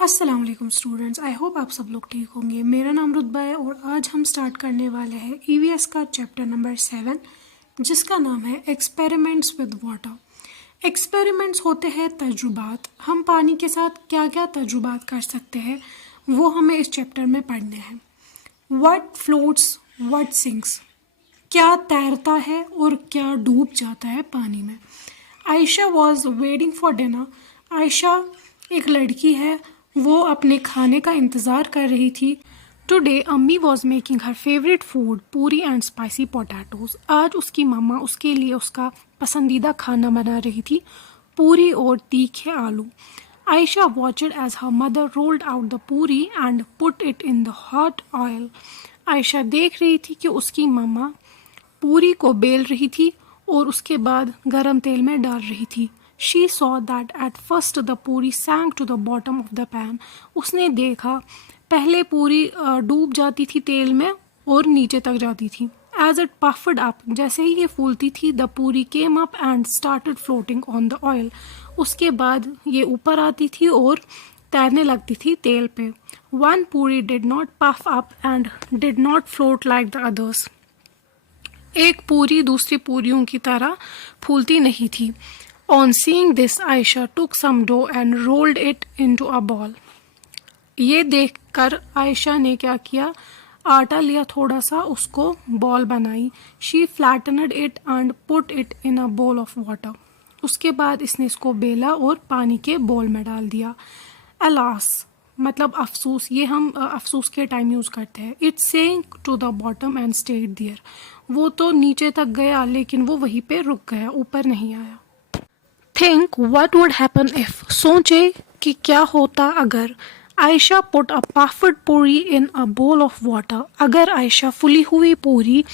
अस्सलाम वालेकुम students. I hope आप सब लोग ठीक होंगे। मेरा नाम रुतबा है और आज हम स्टार्ट करने वाले हैं ईवीएस का चैप्टर नंबर 7 जिसका नाम है एक्सपेरिमेंट्स विद वाटर। एक्सपेरिमेंट्स होते हैं तजुर्बात। हम पानी के साथ क्या क्या तजुर्बात कर सकते हैं वो हमें इस चैप्टर में पढ़ने हैं। व्हाट फ्लोट्स, व्हाट सिंक्स, क्या तैरता है और क्या डूब जाता है पानी में। Ayesha was waiting for dinner. Ayesha एक लड़की है, वो अपने खाने का इंतज़ार कर रही थी। टुडे अम्मी was making her favourite food पूरी एंड स्पाइसी पोटैटोज। आज उसकी मम्मा उसके लिए उसका पसंदीदा खाना बना रही थी, पूरी और तीखे आलू। Ayesha watched as her mother rolled out the puri and put it in the hot oil. Ayesha देख रही थी कि उसकी मम्मा पूरी को बेल रही थी और उसके बाद गरम तेल में डाल रही थी। She saw that at first the पूरी sank to the bottom of the pan. उसने देखा पहले पूरी डूब जाती थी तेल में और नीचे तक जाती थी। As it puffed up, जैसे ही ये फूलती थी, the पूरी came up and started floating on the oil. उसके बाद ये ऊपर आती थी और तैरने लगती थी तेल पे। One पूरी did not puff up and did not float like the others. एक पूरी दूसरी पूरियों की तरह फूलती नहीं थी। On seeing this, Aisha took some dough and rolled it into a ball. ये देखकर आयशा ने क्या किया, आटा लिया थोड़ा सा, उसको बॉल बनाई। She flattened it and put it in a bowl of water. उसके बाद इसने इसको बेला और पानी के बोल में डाल दिया। Alas, मतलब अफसोस, ये हम अफसोस के टाइम यूज़ करते हैं। It sank to the bottom and stayed there. वो तो नीचे तक गया लेकिन वो वहीं पे रुक गया, ऊपर नहीं आया। Think what would happen if, सोचे कि क्या होता अगर। आयशा put a puffed पूरी in a bowl of water. अगर आयशा फुली हुई पूरी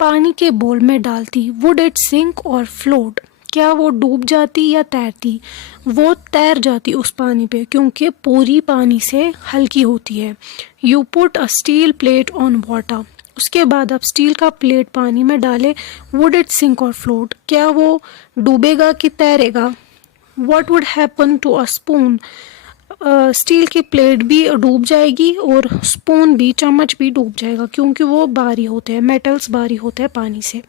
पानी के बोल में डालती, would it sink or float? क्या वो डूब जाती या तैरती? वो तैर जाती उस पानी पे क्योंकि पूरी पानी से हल्की होती है। You put a steel plate on water. उसके बाद आप स्टील का प्लेट पानी में डाले, वुड इट सिंक और फ्लोट? क्या वो डूबेगा कि तैरेगा? What would happen to a spoon? Steel की प्लेट भी डूब जाएगी और स्पून भी, चम्मच भी डूब जाएगा क्योंकि वो भारी होते हैं, मेटल्स भारी होते हैं पानी से।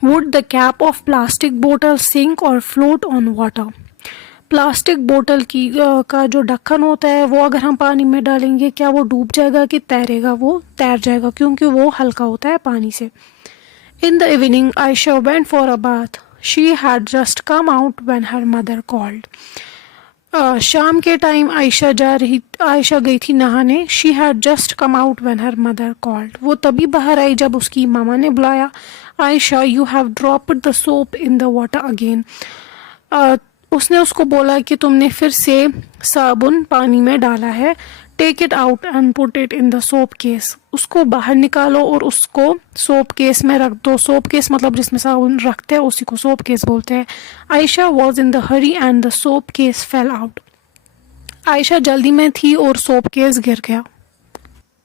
Would the cap of plastic bottle sink or float on water? Plastic बोतल की का जो ढक्कन होता है वो अगर हम पानी में डालेंगे, क्या वो डूब जाएगा कि तैरेगा? वो तैर जाएगा क्योंकि वो हल्का होता है पानी से। In the evening Ayesha went for a bath. She had just come out when her mother called. शाम के टाइम आयशा गई थी नहाने। She had just come out when her mother called. वो तभी बाहर आई जब उसकी मामा ने बुलाया। Ayesha, you have dropped the soap in the water again. उसने उसको बोला कि तुमने फिर से साबुन पानी में डाला है। Take it out and put it in the soap case. उसको बाहर निकालो और उसको सोप केस में रख दो. सोप केस मतलब जिसमें साबुन रखते हैं उसी को सोप केस बोलते हैं. Ayesha was in the Hari and the soap case fail out. Ayesha जल्दी में थी और सोप केस गिर गया.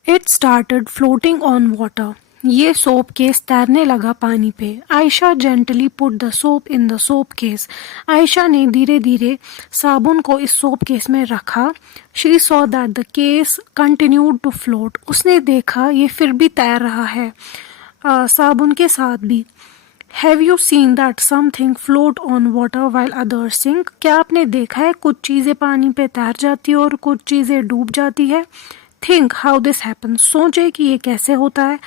It started floating on water. ये सोप केस तैरने लगा पानी पे. Ayesha gently put the soap in the soap case. Ayesha ने धीरे धीरे साबुन को इस सोप केस में रखा. She saw that the case continued to float. उसने देखा ये फिर भी तैर रहा है साबुन के साथ भी. Have you seen that something float on water while others sink? क्या आपने देखा है कुछ चीज़ें पानी पे तैर जाती है और कुछ चीज़ें डूब जाती है? Think how this happens. सोचे कि ये कैसे होता है.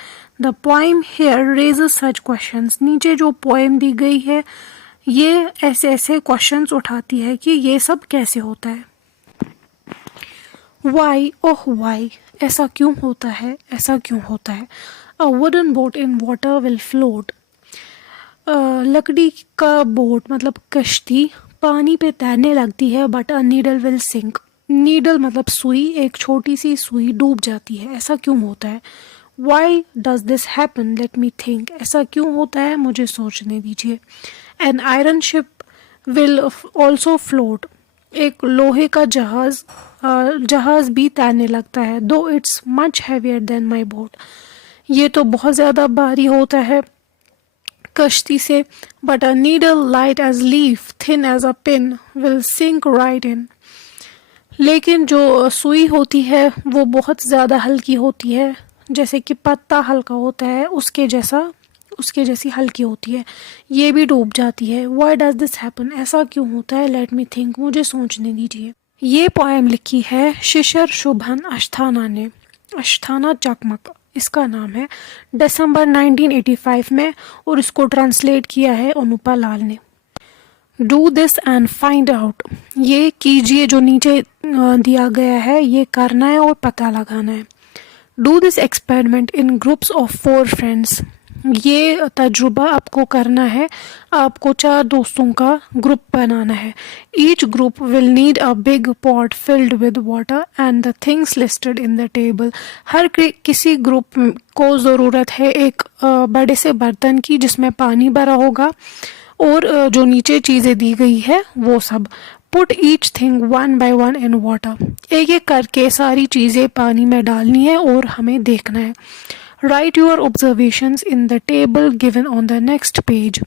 The poem here raises such questions. नीचे जो पोएम दी गई है ये ऐसे ऐसे क्वेश्चंस उठाती है कि ये सब कैसे होता है. वाई, ओह वाई, ऐसा क्यों होता है, ऐसा क्यों होता है. A wooden boat in water will float. लकड़ी का बोट मतलब कश्ती पानी पे तैरने लगती है. But a needle will sink. Needle मतलब सुई, एक छोटी सी सुई डूब जाती है. ऐसा क्यों होता है. Why does this happen, let me think. ऐसा क्यों होता है, मुझे सोचने दीजिए. An iron ship will also float. एक लोहे का जहाज भी तैरने लगता है. Though it's much heavier than my boat. ये तो बहुत ज़्यादा भारी होता है कश्ती से. But a needle light as leaf thin as a pin will sink right in. लेकिन जो सुई होती है वो बहुत ज़्यादा हल्की होती है, जैसे कि पत्ता हल्का होता है उसके जैसी हल्की होती है, ये भी डूब जाती है। व्हाई डज दिस हैपन, ऐसा क्यों होता है? लेट मी थिंक, मुझे सोचने दीजिए। ये पोएम लिखी है शिशिर शुभन अस्थाना ने, अस्थाना चकमक इसका नाम है, दिसंबर 1985 में, और इसको ट्रांसलेट किया है अनुपा लाल ने। Do this and find out, ये कीजिए जो नीचे दिया गया है, ये करना है और पता लगाना है। Do this experiment in groups of 4 friends, ये तजुर्बा आपको करना है, आपको 4 दोस्तों का ग्रुप बनाना है। Each group will need a big pot filled with water and the things listed in the table, हर किसी ग्रुप को ज़रूरत है एक बड़े से बर्तन की जिसमें पानी भरा होगा, और जो नीचे चीज़ें दी गई है वो सब। Put each thing one by one in water, एक एक करके सारी चीज़ें पानी में डालनी है और हमें देखना है। Right your observations in the table given on the next page,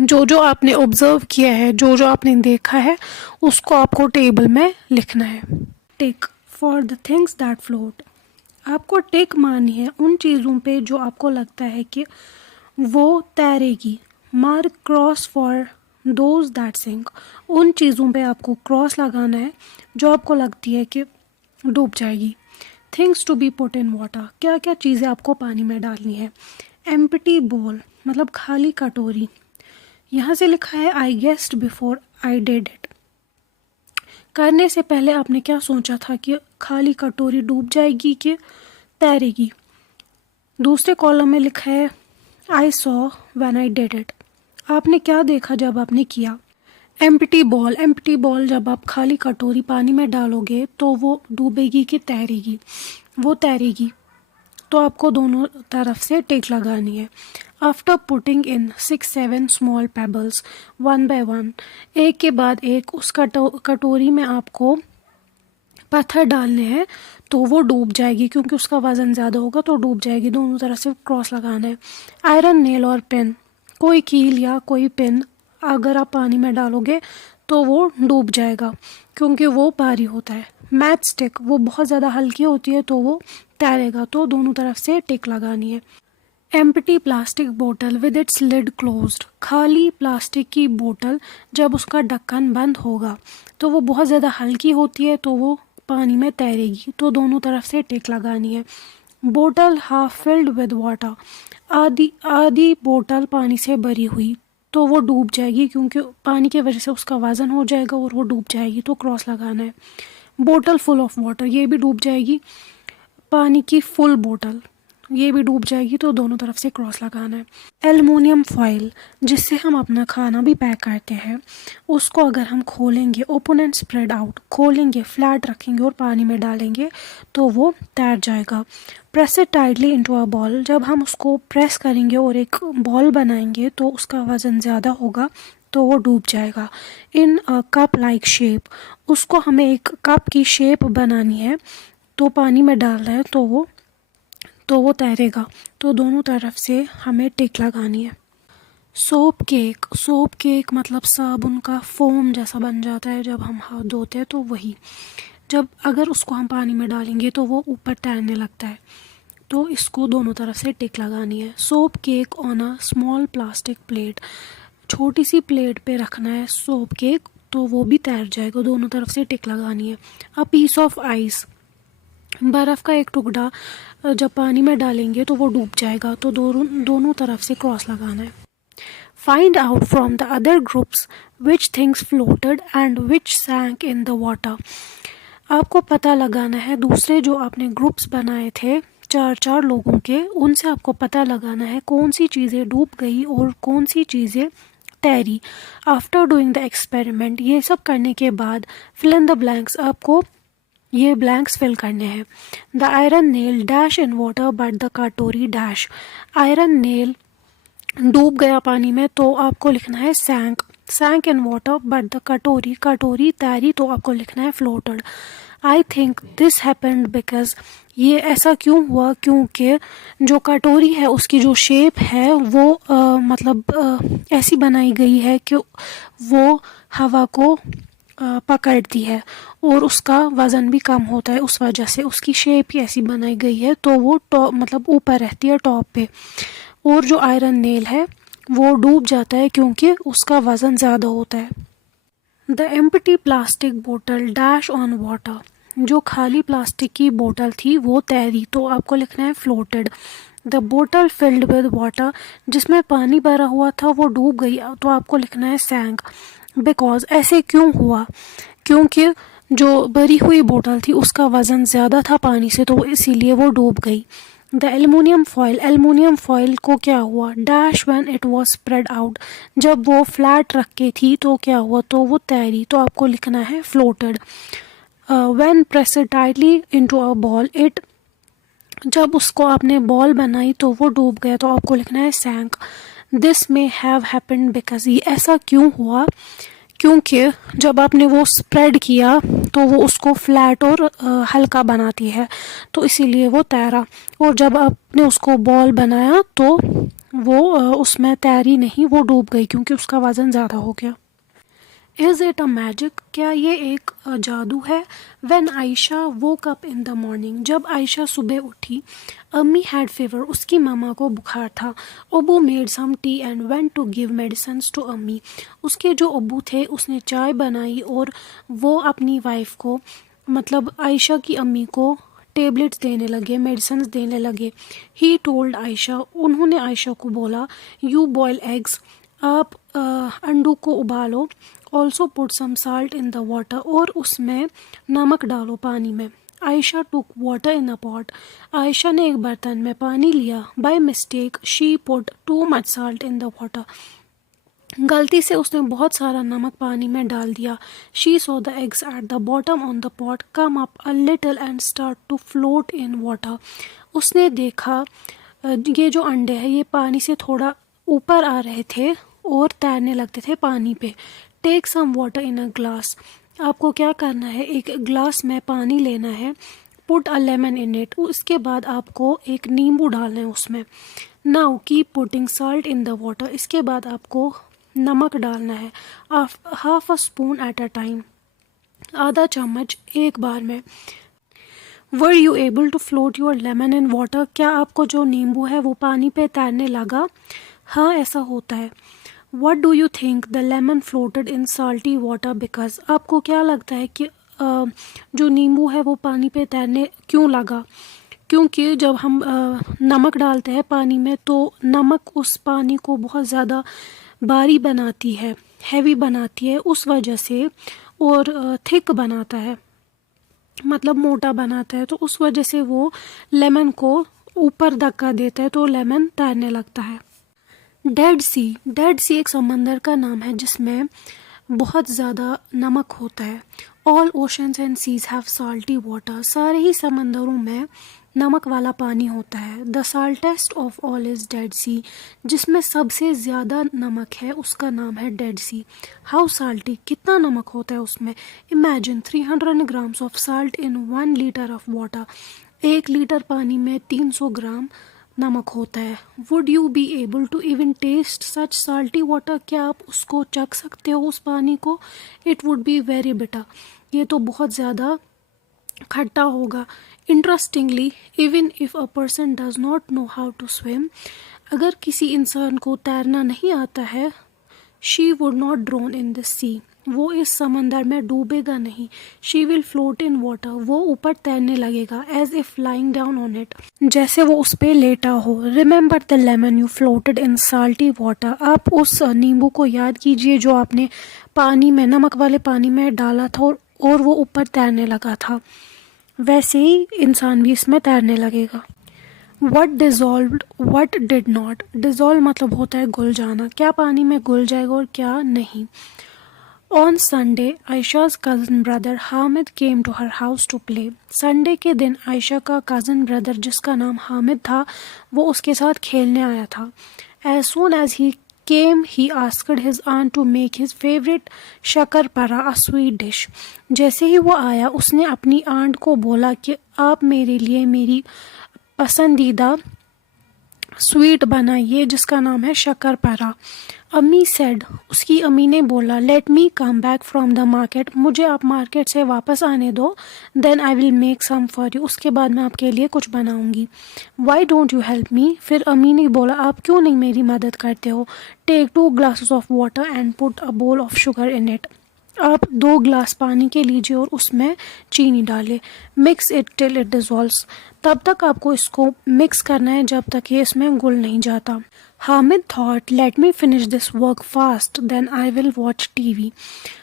जो जो आपने ऑब्जर्व किया है, जो जो आपने देखा है, उसको आपको टेबल में लिखना है। Tick for the things that float, आपको टिक मारनी है उन चीज़ों पे जो आपको लगता है कि वो तैरेगी। Mark cross for those that sink, उन चीज़ों पे आपको क्रॉस लगाना है जो आपको लगती है कि डूब जाएगी। Things to be put in water, क्या क्या चीज़ें आपको पानी में डालनी है। एम्प्टी बोल मतलब खाली कटोरी, यहाँ से लिखा है I guessed before I did it, करने से पहले आपने क्या सोचा था कि खाली कटोरी डूब जाएगी कि तैरेगी। दूसरे कॉलम में लिखा है I saw when I did it, आपने क्या देखा जब आपने किया। एम्प्टी बॉल जब आप खाली कटोरी पानी में डालोगे तो वो डूबेगी कि तैरेगी, वो तैरेगी, तो आपको दोनों तरफ से टिक लगानी है। After putting in 6-7 small pebbles one by one, एक के बाद एक उस कटोरी में आपको पत्थर डालने हैं तो वो डूब जाएगी, क्योंकि उसका वज़न ज़्यादा होगा तो डूब जाएगी। दोनों तरफ से क्रॉस लगाना है। आयरन नेल और पेन, कोई कील या कोई पेन अगर आप पानी में डालोगे तो वो डूब जाएगा क्योंकि वो भारी होता है। मैच स्टिक, वो बहुत ज़्यादा हल्की होती है तो वो तैरेगा, तो दोनों तरफ से टिक लगानी है। एम्प्टी प्लास्टिक बोतल विद इट्स लिड क्लोज्ड, खाली प्लास्टिक की बोतल जब उसका ढक्कन बंद होगा तो वो बहुत ज़्यादा हल्की होती है तो वो पानी में तैरेगी, तो दोनों तरफ से टिक लगानी है। बोतल हाफ फिल्ड विद वाटर, आधी बोतल पानी से भरी हुई तो वो डूब जाएगी क्योंकि पानी की वजह से उसका वज़न हो जाएगा और वो डूब जाएगी, तो क्रॉस लगाना है। बोतल फुल ऑफ वाटर, ये भी डूब जाएगी। पानी की फुल बोतल, ये भी डूब जाएगी, तो दोनों तरफ से क्रॉस लगाना है। एल्युमिनियम फॉइल, जिससे हम अपना खाना भी पैक करते हैं, उसको अगर हम खोलेंगे, ओपन एंड स्प्रेड आउट, खोलेंगे, फ्लैट रखेंगे और पानी में डालेंगे तो वो तैर जाएगा। Press it tightly into a ball, जब हम उसको प्रेस करेंगे और एक बॉल बनाएंगे तो उसका वज़न ज़्यादा होगा तो वो डूब जाएगा। इन अ कप लाइक शेप, उसको हमें एक कप की शेप बनानी है तो पानी में डालना है तो वो तैरेगा, तो दोनों तरफ से हमें टिक लगानी है। सोप केक मतलब साबुन का फोम जैसा बन जाता है जब हम हाथ धोते हैं, तो वही, जब अगर उसको हम पानी में डालेंगे तो वो ऊपर तैरने लगता है, तो इसको दोनों तरफ से टिक लगानी है। Soap cake on a small plastic plate, छोटी सी प्लेट पे रखना है सोप केक तो वो भी तैर जाएगा, दोनों तरफ से टिक लगानी है। अ पीस ऑफ आइस, बर्फ़ का एक टुकड़ा जब पानी में डालेंगे तो वो डूब जाएगा, तो दोनों तरफ से क्रॉस लगाना है। Find out from the other groups which things floated and which sank in the water, आपको पता लगाना है दूसरे जो आपने ग्रुप्स बनाए थे 4 लोगों के, उनसे आपको पता लगाना है कौन सी चीज़ें डूब गई और कौन सी चीज़ें तैरी। आफ्टर डूइंग द एक्सपेरिमेंट, ये सब करने के बाद फिल इन द ब्लैंक्स, आपको ये ब्लैंक्स फिल करने हैं। The iron nail dash in water but the कटोरी डैश, आयरन नेल डूब गया पानी में तो आपको लिखना है सैंक इन वाटर बट द कटोरी तैरी तो आपको लिखना है floated. I think this happened because, ये ऐसा क्यों हुआ क्योंकि जो कटोरी है उसकी जो शेप है वो ऐसी बनाई गई है कि वो हवा को पकड़ती है और उसका वज़न भी कम होता है, उस वजह से उसकी शेप ही ऐसी बनाई गई है, तो वो टॉप मतलब ऊपर रहती है टॉप पे। और जो आयरन नेल है वो डूब जाता है क्योंकि उसका वज़न ज़्यादा होता है। द एम्प्टी प्लास्टिक बोतल डैश ऑन वाटर, जो खाली प्लास्टिक की बोतल थी वो तैरी, तो आपको लिखना है फ्लोटेड। द बोतल फिल्ड विद वाटर, जिसमें पानी भरा हुआ था वो डूब गई, तो आपको लिखना है सैंक। बिकॉज, ऐसे क्यों हुआ, क्योंकि जो भरी हुई बोतल थी उसका वज़न ज़्यादा था पानी से, तो इसीलिए वो डूब गई। द एल्युमिनियम फॉयल को क्या हुआ, dash when it was spread out, जब वो फ्लैट रख के थी तो क्या हुआ, तो वो तैरी, तो आपको लिखना है floated. When pressed tightly into a ball it, जब उसको आपने बॉल बनाई तो वो डूब गया, तो आपको लिखना है sank. This may have happened because, ये ऐसा क्यों हुआ, क्योंकि जब आपने वो स्प्रेड किया तो वो उसको फ्लैट और हल्का बनाती है, तो इसीलिए वो तैरा। और जब आपने उसको बॉल बनाया तो वो उसमें तैरी नहीं, वो डूब गई क्योंकि उसका वज़न ज़्यादा हो गया। इज़ इट अ मैजिक, क्या ये एक जादू है। When Ayesha woke up in the morning, जब आयशा सुबह उठी, अम्मी हैड फीवर, उसकी मामा को बुखार था। Abu made some tea and went to give medicines to Ammi, उसके जो अबू थे उसने चाय बनाई और वो अपनी वाइफ को मतलब आयशा की अम्मी को टेबलेट्स देने लगे, मेडिसिन देने लगे। ही टोल्ड आयशा, उन्होंने आयशा को बोला, यू बॉयल एग्स, आप अंडों को उबालो। Also put some salt in the water, और उसमें नमक डालो पानी में। Ayesha took water in a pot, Ayesha ने एक बर्तन में पानी लिया। By mistake she put too much salt in the water, गलती से उसने बहुत सारा नमक पानी में डाल दिया। She saw the eggs at the bottom on the pot come up a little and start to float in water, उसने देखा ये जो अंडे हैं ये पानी से थोड़ा ऊपर आ रहे थे और तैरने लगते थे पानी पे। Take some water in a glass, आपको क्या करना है, एक ग्लास में पानी लेना है। Put a lemon in it, उसके बाद आपको एक नींबू डालना है उसमें। Now keep putting salt in the water, इसके बाद आपको नमक डालना है। Half a spoon at a time, आधा चम्मच एक बार में। Were you able to float your lemon in water, क्या आपको जो नींबू है वो पानी पे तैरने लगा। हाँ, ऐसा होता है। What do you think the lemon floated in salty water because, आपको क्या लगता है कि जो नींबू है वो पानी पे तैरने क्यों लगा, क्योंकि जब हम नमक डालते हैं पानी में तो नमक उस पानी को बहुत ज़्यादा भारी बनाती है, हैवी बनाती है उस वजह से, और थिक बनाता है, मतलब मोटा बनाता है, तो उस वजह से वो लेमन को ऊपर धक्का देता है तो लेमन तैरने लगता है। डेड सी एक समंदर का नाम है जिसमें बहुत ज़्यादा नमक होता है। All oceans and seas have salty water, सारे ही समंदरों में नमक वाला पानी होता है। The saltiest of all is Dead Sea, जिसमें सबसे ज़्यादा नमक है उसका नाम है डेड सी। हाउ साल्टी, कितना नमक होता है उसमें। Imagine 300 grams of salt in 1 litre of water, 1 litre पानी में 300 ग्राम नमक होता है। Would you be able to even taste such salty water, क्या आप उसको चख सकते हो उस पानी को। It would be very bitter, ये तो बहुत ज़्यादा खट्टा होगा। Interestingly, even if a person does not know how to swim, अगर किसी इंसान को तैरना नहीं आता है, she would not drown in the sea, वो इस समंदर में डूबेगा नहीं। She will float in water, वो ऊपर तैरने लगेगा। As if flying down on it, जैसे वो उस पे लेटा हो। Remember the lemon you floated in salty water, आप उस नींबू को याद कीजिए जो आपने पानी में, नमक वाले पानी में डाला था और वो ऊपर तैरने लगा था, वैसे ही इंसान भी इसमें तैरने लगेगा। What dissolved what did not, dissolve मतलब होता है घुल जाना, क्या पानी में घुल जाएगा और क्या नहीं। On Sunday Aisha's cousin brother Hamid came to her house to play, Sunday के दिन आयशा का कज़न ब्रदर जिसका नाम हामिद था वो उसके साथ खेलने आया था। As soon as he came he asked his aunt to make his favourite shakkarpara a sweet dish, जैसे ही वो आया उसने अपनी आंट को बोला कि आप मेरे लिए मेरी पसंदीदा स्वीट बनाइए जिसका नाम है शक्करपारा। अम्मी सेड, उसकी अम्मी ने बोला, let me come back from the market, मुझे आप मार्केट से वापस आने दो, then I will make some for you, उसके बाद मैं आपके लिए कुछ बनाऊंगी। Why don't you help me, फिर अम्मी ने बोला, आप क्यों नहीं मेरी मदद करते हो। Take 2 glasses of water and put a bowl of sugar in it, आप 2 गिलास पानी के लीजिए और उसमें चीनी डालें। Mix it till it dissolves, तब तक आपको इसको मिक्स करना है जब तक ये इसमें घुल नहीं जाता। Hamid thought, let me finish this work fast then I will watch TV.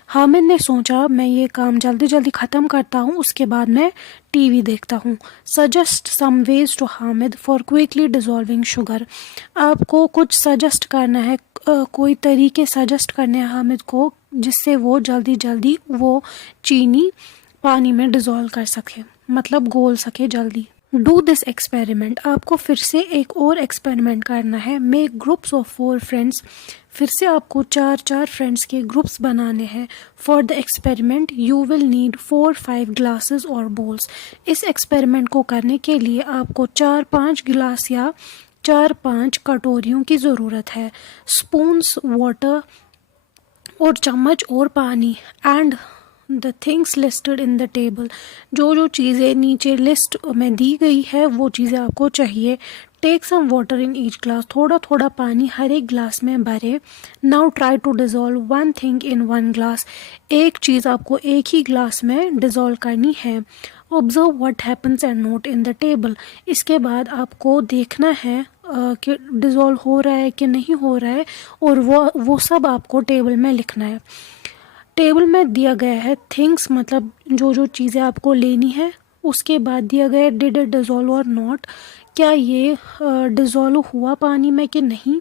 Hamid ने सोचा, मैं ये काम जल्दी जल्दी ख़त्म करता हूँ, उसके बाद मैं टीवी देखता हूँ। Suggest some ways to Hamid for quickly dissolving sugar, आपको कुछ सजेस्ट करना है, कोई तरीके सजेस्ट करने हैं हामिद को जिससे वो जल्दी जल्दी वो चीनी पानी में डिज़ोल्व कर सके, मतलब घोल सके जल्दी। डू दिस एक्सपेरिमेंट, आपको फिर से एक और एक्सपेरिमेंट करना है। मेक ग्रुप्स ऑफ 4 फ्रेंड्स, फिर से आपको 4 फ्रेंड्स के ग्रुप्स बनाने हैं। For the experiment you will need 4-5 glasses और बोल्स, इस एक्सपेरिमेंट को करने के लिए आपको 4-5 गिलास या 4-5 कटोरियों की ज़रूरत है। स्पून्स, वाटर और चम्मच और पानी, and the things listed in the table, जो जो चीज़ें नीचे लिस्ट में दी गई है वो चीज़ें आपको चाहिए। Take some water in each glass, थोड़ा थोड़ा पानी हर एक ग्लास में भरे। Now try to dissolve 1 thing in 1 glass, एक चीज़ आपको एक ही ग्लास में डिज़ोल्व करनी है। Observe what happens and note in the table, इसके बाद आपको देखना है कि डिज़ोल्व हो रहा है कि नहीं हो रहा है, और वो सब आपको टेबल में लिखना है। टेबल में दिया गया है थिंग्स, मतलब जो जो चीज़ें आपको लेनी है, उसके बाद दिया गया है डिड इट डिज़ोल्व और नॉट, क्या ये डिज़ोल्व हुआ पानी में कि नहीं।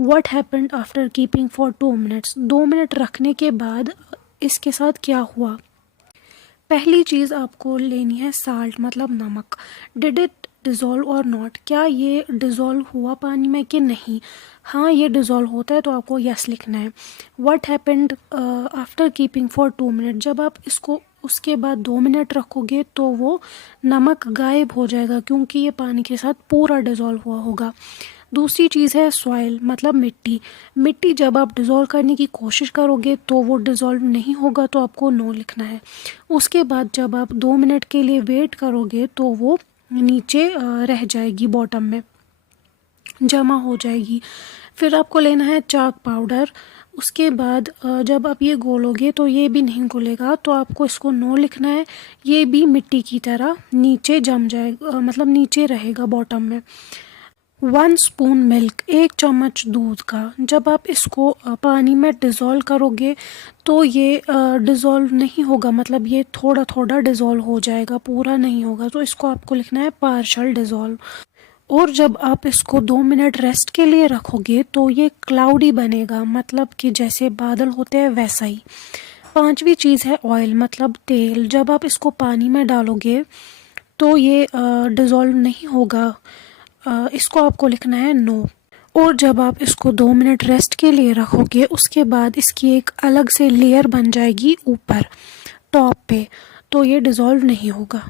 What happened after keeping for 2 minutes, 2 minute रखने के बाद इसके साथ क्या हुआ। पहली चीज़ आपको लेनी है साल्ट, मतलब नमक। डिड इट डिज़ोल्व और नॉट, क्या ये डिज़ोल्व हुआ पानी में कि नहीं। हाँ ये डिज़ोल्व होता है तो आपको यस लिखना है। What happened after keeping for 2 minute, जब आप इसको उसके बाद 2 मिनट रखोगे तो वो नमक गायब हो जाएगा क्योंकि ये पानी के साथ पूरा डिज़ोल्व हुआ होगा। दूसरी चीज़ है सॉइल, मतलब मिट्टी। मिट्टी जब आप डिज़ोल्व करने की कोशिश करोगे तो वो डिज़ोल्व नहीं होगा तो आपको नो लिखना है। उसके बाद जब आप 2 मिनट के लिए वेट करोगे तो वो नीचे रह जाएगी, बॉटम में जमा हो जाएगी। फिर आपको लेना है चाक पाउडर। उसके बाद जब आप ये घोलोगे तो ये भी नहीं घुलेगा तो आपको इसको नो लिखना है, ये भी मिट्टी की तरह नीचे जम जाएगा, मतलब नीचे रहेगा बॉटम में। 1 स्पून मिल्क, 1 चम्मच दूध का, जब आप इसको पानी में डिज़ोल्व करोगे तो ये डिज़ोल्व नहीं होगा, मतलब ये थोड़ा थोड़ा डिज़ोल्व हो जाएगा, पूरा नहीं होगा, तो इसको आपको लिखना है पार्शल डिज़ोल्व। और जब आप इसको 2 मिनट रेस्ट के लिए रखोगे तो ये क्लाउडी बनेगा, मतलब कि जैसे बादल होते हैं वैसा ही। 5वीं चीज़ है ऑयल, मतलब तेल। जब आप इसको पानी में डालोगे तो ये डिज़ोल्व नहीं होगा, इसको आपको लिखना है नो। और जब आप इसको 2 मिनट रेस्ट के लिए रखोगे उसके बाद इसकी एक अलग से लेयर बन जाएगी ऊपर टॉप पे, तो ये डिज़ोल्व नहीं होगा।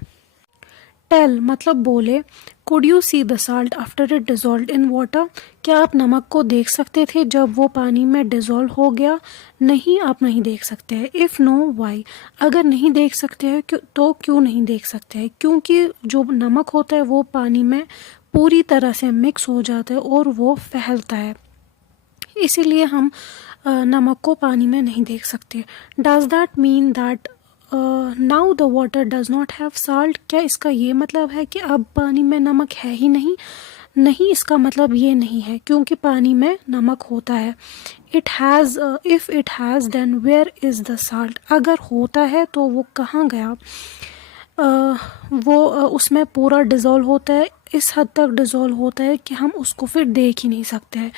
टेल, मतलब बोले। Could you see the salt after it dissolve in water, क्या आप नमक को देख सकते थे जब वो पानी में डिज़ोल्व हो गया। नहीं, आप नहीं देख सकते हैं। इफ़ नो वाई, अगर नहीं देख सकते हैं तो क्यों नहीं देख सकते हैं, क्योंकि जो नमक होता है वो पानी में पूरी तरह से मिक्स हो जाता है और वो फैलता है, इसीलिए हम नमक को पानी में नहीं देख सकते। Does that mean that now the water does not have salt, क्या इसका ये मतलब है कि अब पानी में नमक है ही नहीं। नहीं, इसका मतलब ये नहीं है, क्योंकि पानी में नमक होता है। It has, if it has then where is the salt, अगर होता है तो वो कहाँ गया। वो उसमें पूरा डिज़ोल्व होता है, इस हद तक डिज़ोल्व होता है कि हम उसको फिर देख ही नहीं सकते हैं।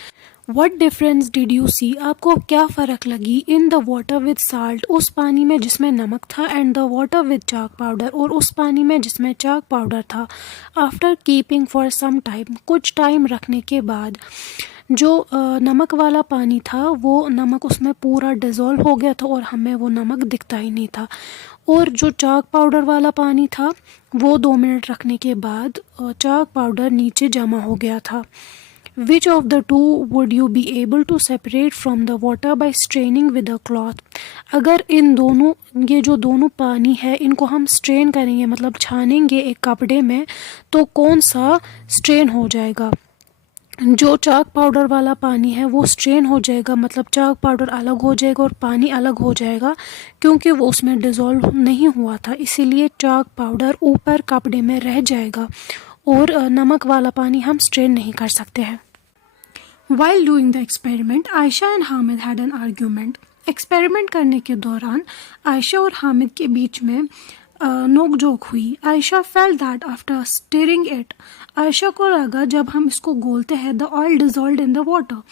What difference did you see, आपको क्या फ़र्क लगी। In the water with salt, उस पानी में जिसमें नमक था, and the water with chalk powder, और उस पानी में जिसमें चाक पाउडर था। After keeping for some time, कुछ टाइम रखने के बाद जो नमक वाला पानी था वो नमक उसमें पूरा डिज़ोल्व हो गया था और हमें वो नमक दिखता ही नहीं था। और जो चाक पाउडर वाला पानी था वो 2 मिनट रखने के बाद चाक पाउडर नीचे जमा हो गया था। Which of the two would you be able to separate from the water by straining with a cloth? अगर इन दोनों, ये जो दोनों पानी है इनको हम स्ट्रेन करेंगे मतलब छानेंगे एक कपड़े में, तो कौन सा स्ट्रेन हो जाएगा? जो चाक पाउडर वाला पानी है वो स्ट्रेन हो जाएगा, मतलब चाक पाउडर अलग हो जाएगा और पानी अलग हो जाएगा, क्योंकि वो उसमें डिज़ोल्व नहीं हुआ था, इसीलिए चाक पाउडर ऊपर कपड़े में रह जाएगा और नमक वाला पानी हम स्ट्रेन नहीं कर सकते हैं। While doing the experiment, Ayesha and Hamid had an argument. Experiment करने के दौरान आयशा और हामिद के बीच में नोक झोंक हुई। Ayesha felt that after stirring it, Ayesha को लगा जब हम इसको घोलते हैं the oil dissolve in the water,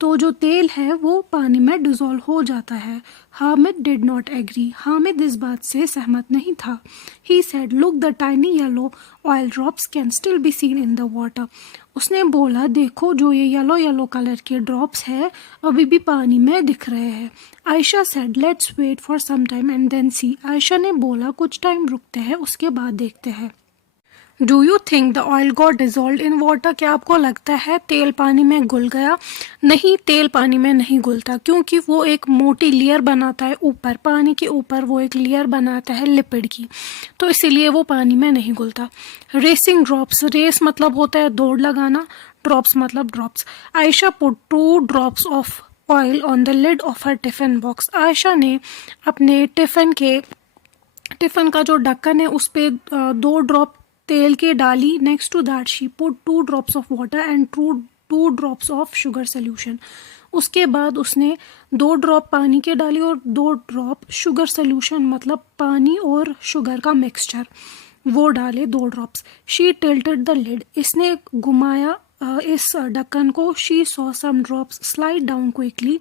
तो जो तेल है वो पानी में डिजॉल्व हो जाता है। Hamid did not agree, Hamid इस बात से सहमत नहीं था। He said look the tiny yellow oil drops can still be seen in the water, उसने बोला देखो जो ये येलो येलो कलर के ड्रॉप्स है अभी भी पानी में दिख रहे हैं। Aisha said let's wait for some time and then see, Aisha ने बोला कुछ टाइम रुकते हैं उसके बाद देखते हैं। Do you think the oil got dissolve in water, क्या आपको लगता है तेल पानी में घुल गया? नहीं, तेल पानी में नहीं घुलता, क्योंकि वो एक मोटी लेयर बनाता है ऊपर, पानी के ऊपर वो एक लेयर बनाता है लिपिड की, तो इसीलिए वो पानी में नहीं घुलता। रेसिंग ड्रॉप्स, रेस मतलब होता है दौड़ लगाना, ड्रॉप्स मतलब drops. Ayesha put 2 drops of oil on the lid of her tiffin box, Ayesha ने अपने टिफिन का जो ढक्कन है उस पे 2 ड्रॉप तेल के डाली। Next to that she put 2 drops of water and 2 drops of sugar solution, उसके बाद उसने 2 ड्रॉप पानी के डाली और 2 ड्रॉप शुगर सोल्यूशन मतलब पानी और शुगर का मिक्सचर वो डाले 2 drops. She tilted the lid, इसने घुमाया इस ढक्कन को। She saw some drops slide down quickly,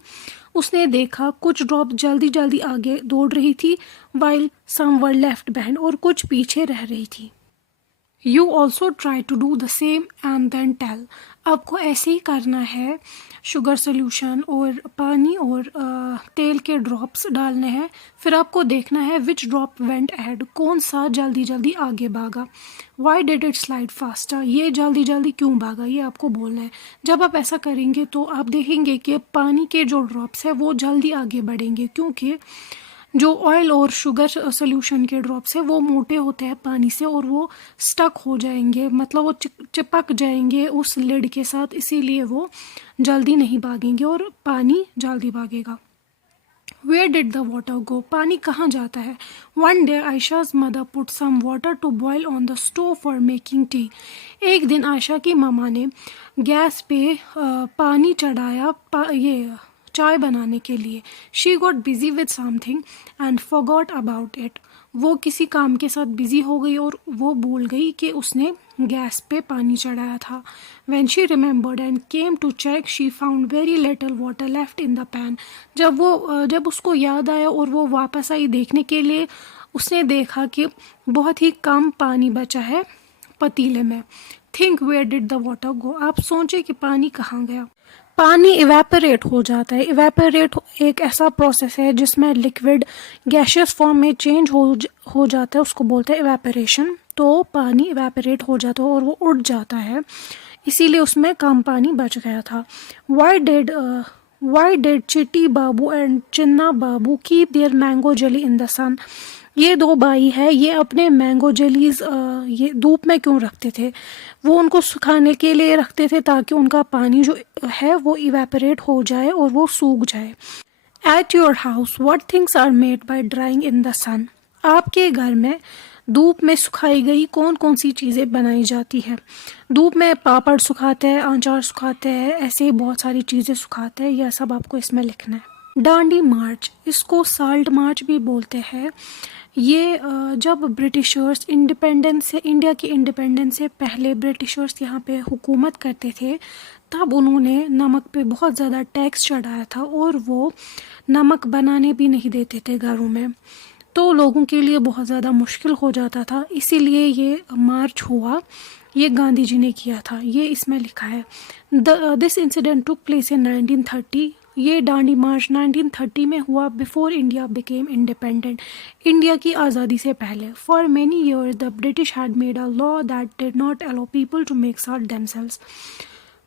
उसने देखा कुछ ड्रॉप जल्दी जल्दी आगे दौड़ रही थी, while some were left behind, और कुछ पीछे रह रही थी। You also try to do the same and then tell, आपको ऐसे ही करना है, शुगर सोल्यूशन और पानी और तेल के ड्रॉप्स डालने हैं, फिर आपको देखना है विच ड्रॉप वेंट अहेड, कौन सा जल्दी जल्दी आगे भागा। Why did it slide faster, ये जल्दी जल्दी क्यों भागा, ये आपको बोलना है। जब आप ऐसा करेंगे तो आप देखेंगे कि पानी के जो ड्रॉप्स है वो जल्दी आगे बढ़ेंगे, क्योंकि जो ऑयल और शुगर सोल्यूशन के ड्रॉप्स है वो मोटे होते हैं पानी से और वो स्टक हो जाएंगे, मतलब वो चिपक जाएंगे उस लिड के साथ, इसीलिए वो जल्दी नहीं भागेंगे और पानी जल्दी भागेगा। Where did the water go? पानी कहाँ जाता है? One day Aisha's mother put some water to boil on the stove for making tea. एक दिन आयशा की मामा ने गैस पे पानी चढ़ाया ये चाय बनाने के लिए। She got busy with something and forgot about it, वो किसी काम के साथ बिजी हो गई और वो भूल गई कि उसने गैस पे पानी चढ़ाया था। When she remembered and came to check she found very little water left in the pan, जब उसको याद आया और वो वापस आई देखने के लिए, उसने देखा कि बहुत ही कम पानी बचा है पतीले में। Think where did the water go, आप सोचे कि पानी कहाँ गया। पानी इवेपोरेट हो जाता है। इवेपोरेट एक ऐसा प्रोसेस है जिसमें लिक्विड गैशियस फॉर्म में चेंज हो जाता है, उसको बोलते हैं इवेपोरेशन। तो पानी इवेपोरेट हो जाता है और वो उड़ जाता है, इसीलिए उसमें कम पानी बच गया था। Why did Chitti Babu and Chinna Babu keep their mango jelly in the sun, ये 2 भाई है, ये अपने मैंगो जेलीज ये धूप में क्यों रखते थे? वो उनको सुखाने के लिए रखते थे ताकि उनका पानी जो है वो इवेपोरेट हो जाए और वो सूख जाए। At your house what things are made by drying in the sun, आपके घर में धूप में सुखाई गई कौन कौन सी चीज़ें बनाई जाती है? धूप में पापड़ सुखाते हैं, अचार सुखाते हैं, ऐसे ही बहुत सारी चीज़ें सुखाते हैं, यह सब आपको इसमें लिखना है। डांडी मार्च, इसको साल्ट मार्च भी बोलते हैं। ये जब ब्रिटिशर्स इंडिया की इंडिपेंडेंस से पहले ब्रिटिशर्स यहाँ पे हुकूमत करते थे, तब उन्होंने नमक पे बहुत ज़्यादा टैक्स चढ़ाया था और वो नमक बनाने भी नहीं देते थे घरों में, तो लोगों के लिए बहुत ज़्यादा मुश्किल हो जाता था, इसीलिए ये मार्च हुआ, ये गांधी जी ने किया था, ये इसमें लिखा है। This incident took place in 1930, ये डांडी मार्च 1930 में हुआ, before India became independent, India की आज़ादी से पहले। For many years the British had made a law that did not allow people to make salt themselves,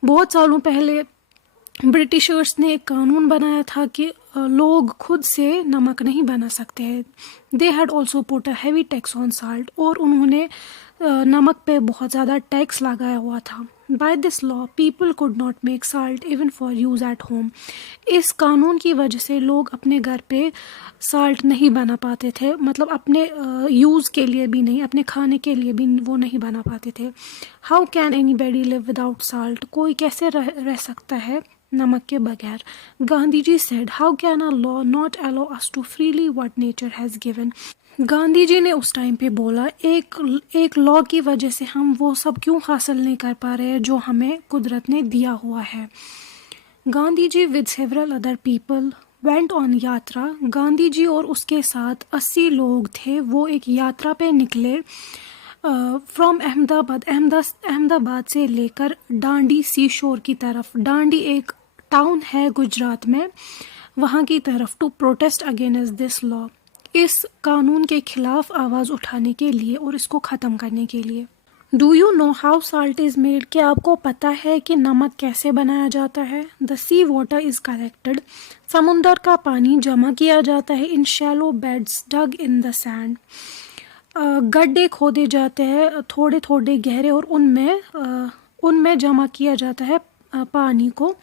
बहुत सालों पहले ब्रिटिशर्स ने एक कानून बनाया था कि लोग खुद से नमक नहीं बना सकते हैं. They had also put a heavy tax on salt, और उन्होंने नमक पे बहुत ज़्यादा टैक्स लगाया हुआ था. By this law people could not make salt even for use at home. इस कानून की वजह से लोग अपने घर पे साल्ट नहीं बना पाते थे, मतलब अपने यूज़ के लिए भी नहीं, अपने खाने के लिए भी वो नहीं बना पाते थे. How can anybody live without salt, कोई कैसे रह सकता है नमक के बगैर. Gandhi ji said, how can a law not allow us to freely what nature has given. Gandhi ji ने उस टाइम पे बोला, एक लॉ की वजह से हम वो सब क्यों हासिल नहीं कर पा रहे हैं जो हमें कुदरत ने दिया हुआ है. Gandhi ji with several other people went on यात्रा. गांधी जी और उसके साथ 80 लोग थे, वो एक यात्रा पे निकले फ्रॉम अहमदाबाद से लेकर डांडी सी शोर की तरफ. डांडी एक टाउन है गुजरात में, वहाँ की तरफ, to protest against this law, इस कानून के खिलाफ आवाज़ उठाने के लिए और इसको ख़त्म करने के लिए. Do you know how salt is made, क्या आपको पता है कि नमक कैसे बनाया जाता है. The sea water is collected, समुंदर का पानी जमा किया जाता है. In shallow beds dug in the sand, गड्ढे खोदे जाते हैं थोड़े थोड़े गहरे, और उनमें जमा किया जाता है पानी को.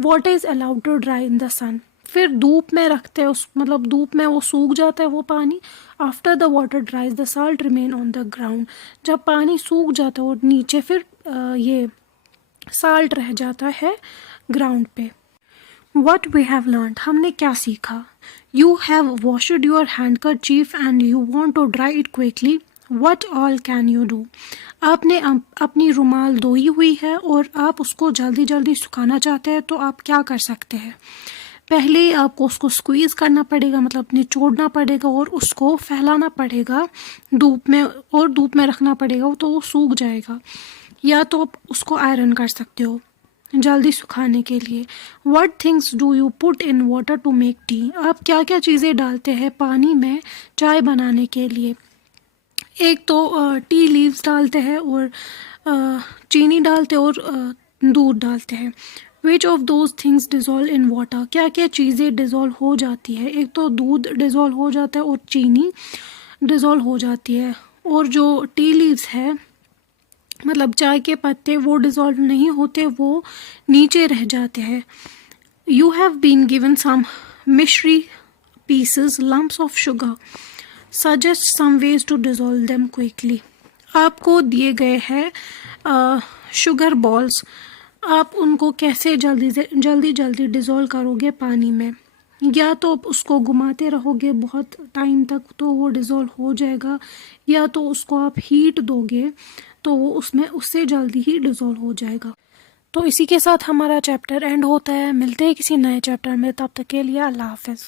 Water is allowed to dry in the sun, फिर धूप में रखते हैं मतलब धूप में वो सूख जाता है वो पानी. After the water ड्राइज the salt remain on the ground, जब पानी सूख जाता है और नीचे फिर ये साल्ट रह जाता है ग्राउंड पे. वट वी हैव लर्नड, हमने क्या सीखा. You have washed your handkerchief and you want to dry it quickly, what all can you do. आपने अपनी रुमाल धोई हुई है और आप उसको जल्दी जल्दी सुखाना चाहते हैं, तो आप क्या कर सकते हैं. पहले आपको उसको स्क्वीज़ करना पड़ेगा, मतलब निचोड़ना पड़ेगा और उसको फैलाना पड़ेगा धूप में, और धूप में रखना पड़ेगा तो वो सूख जाएगा. या तो आप उसको आयरन कर सकते हो जल्दी सुखाने के लिए. What things do you put in water to make tea, आप क्या क्या चीज़ें डालते हैं पानी में चाय बनाने के लिए. एक तो टी लीव्स डालते हैं और चीनी डालते हैं और दूध डालते हैं. Which of those things dissolve in water, क्या क्या चीज़ें डिज़ोल्व हो जाती है. एक तो दूध डिज़ोल्व हो जाता है और चीनी डिज़ोल्व हो जाती है, और जो टी लीव्स है मतलब चाय के पत्ते वो डिज़ोल्व नहीं होते, वो नीचे रह जाते हैं. You have been given some mishri pieces lumps of sugar, suggest some ways to dissolve them quickly. आपको दिए गए हैं शुगर बॉल्स, आप उनको कैसे जल्दी डिज़ोल्व करोगे पानी में. या तो आप उसको घुमाते रहोगे बहुत टाइम तक तो वो डिज़ोल्व हो जाएगा, या तो उसको आप हीट दोगे तो वो उससे जल्दी ही डिज़ोल्व हो जाएगा. तो इसी के साथ हमारा चैप्टर एंड होता है. मिलते हैं किसी नए चैप्टर में, तब तक के लिए अल्लाह हाफ़िज़.